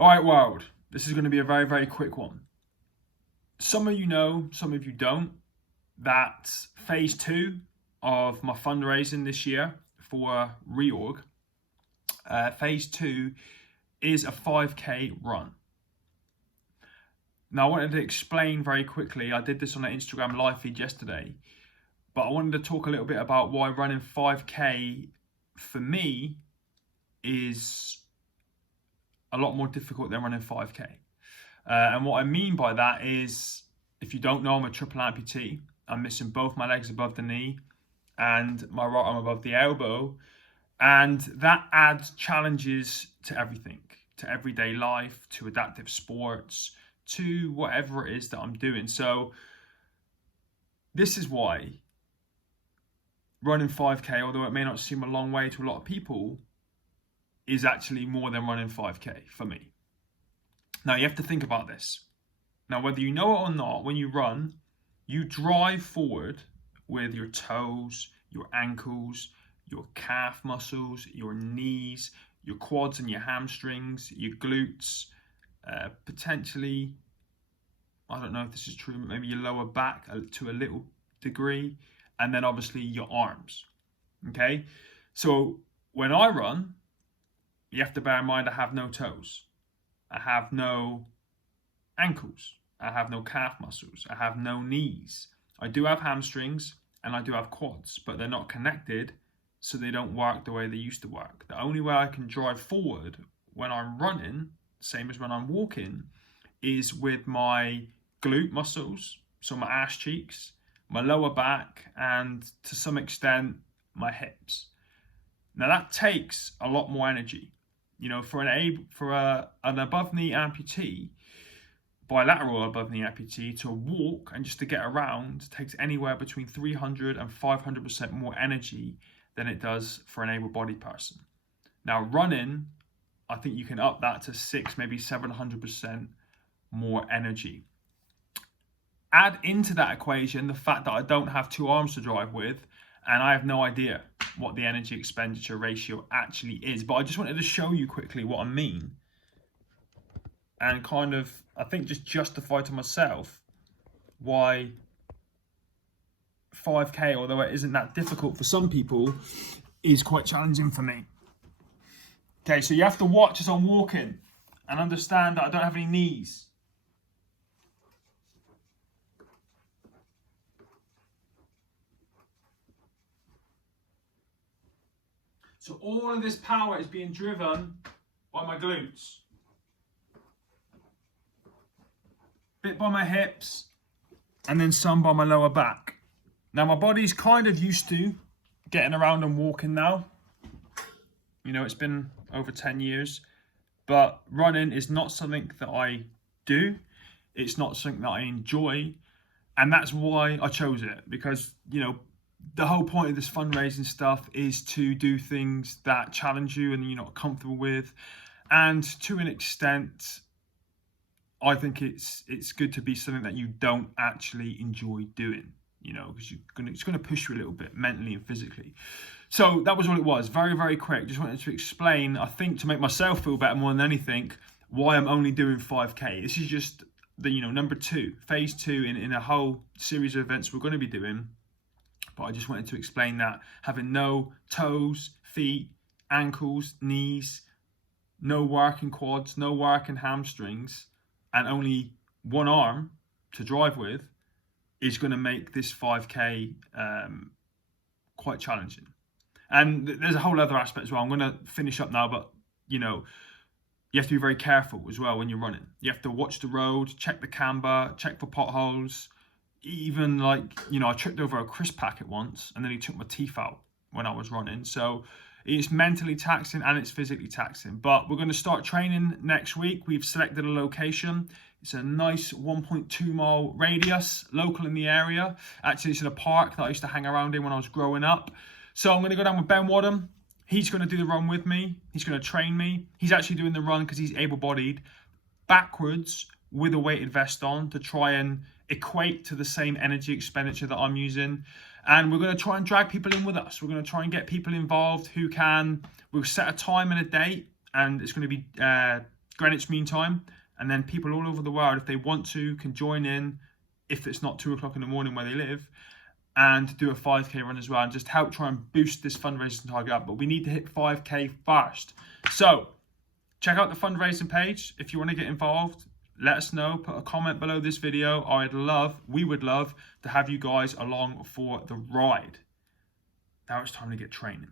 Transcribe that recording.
All right, world. This is going to be a very, very quick one. Some of you know, some of you don't, that phase 2 of my fundraising this year for reorg, phase 2 is a 5K run. Now, I wanted to explain very quickly, I did this on an Instagram live feed yesterday, but I wanted to talk a little bit about why running 5K for me is a lot more difficult than running 5K. And what I mean by that is, if you don't know, I'm a triple amputee. I'm missing both my legs above the knee and my right arm above the elbow. And that adds challenges to everything, to everyday life, to adaptive sports, to whatever it is that I'm doing. So this is why running 5K, although it may not seem a long way to a lot of people, is actually more than running 5K for me. Now, you have to think about this. Now, whether you know it or not, when you run, you drive forward with your toes, your ankles, your calf muscles, your knees, your quads and your hamstrings, your glutes, potentially, I don't know if this is true, maybe your lower back to a little degree, and then obviously your arms. Okay? So when I run, you have to bear in mind I have no toes. I have no ankles. I have no calf muscles. I have no knees. I do have hamstrings and I do have quads, but they're not connected, so they don't work the way they used to work. The only way I can drive forward when I'm running, same as when I'm walking, is with my glute muscles, so my ass cheeks, my lower back, and to some extent, my hips. Now that takes a lot more energy. You know, for an above knee amputee, bilateral above knee amputee, to walk and just to get around takes anywhere between 300 and 500% more energy than it does for an able-bodied person. Now running, I think you can up that to 600, maybe 700% more energy. Add into that equation the fact that I don't have two arms to drive with, and I have no idea what the energy expenditure ratio actually is. But I just wanted to show you quickly what I mean, and kind of, I think, just justify to myself why 5K, although it isn't that difficult for some people, is quite challenging for me. Okay, so you have to watch as I'm walking and understand that I don't have any knees. So all of this power is being driven by my glutes, bit by my hips, and then some by my lower back. Now my body's kind of used to getting around and walking now. You know, it's been over 10 years, but running is not something that I do. It's not something that I enjoy. And that's why I chose it, because, you know, the whole point of this fundraising stuff is to do things that challenge you and you're not comfortable with. And to an extent, I think it's good to be something that you don't actually enjoy doing, you know, because it's going to push you a little bit mentally and physically. So that was all it was. Very, very quick. Just wanted to explain, I think, to make myself feel better more than anything, why I'm only doing 5K. This is just the, you know, number 2, phase 2 in a whole series of events we're going to be doing. But I just wanted to explain that having no toes, feet, ankles, knees, no working quads, no working hamstrings, and only one arm to drive with is going to make this 5K quite challenging. And there's a whole other aspect as well. I'm going to finish up now, but, you know, you have to be very careful as well when you're running. You have to watch the road, check the camber, check for potholes. Even, like, you know, I tripped over a crisp packet once and then he took my teeth out when I was running. So it's mentally taxing and it's physically taxing. But we're going to start training next week. We've selected a location. It's a nice 1.2 mile radius, local in the area. Actually, it's in a park that I used to hang around in when I was growing up. So I'm going to go down with Ben Wadham. He's going to do the run with me. He's going to train me. He's actually doing the run because he's able-bodied, backwards with a weighted vest on to try and equate to the same energy expenditure that I'm using. And we're going to try and drag people in with us. We're going to try and get people involved who can. We'll set a time and a date, and it's going to be Greenwich Mean Time. And then people all over the world, if they want to, can join in if it's not 2 o'clock in the morning where they live, and do a 5k run as well, and just help try and boost this fundraising target up. But we need to hit 5k fast. So check out the fundraising page if you want to get involved. Let us know, put a comment below this video. We would love to have you guys along for the ride. Now it's time to get training.